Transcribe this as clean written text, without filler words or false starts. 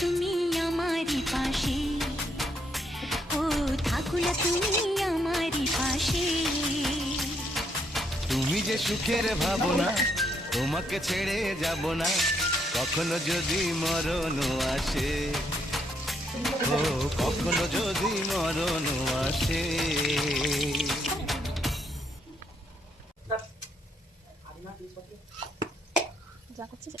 তুমি আমারই পাশে, ও থাকো না তুমি আমারই পাশে। তুমি যে সুখের ভাবনা, তোমাকে ছেড়ে যাব না, কখনো যদি মরণ আসে, ও কখনো যদি মরণ আসে। যা করছিস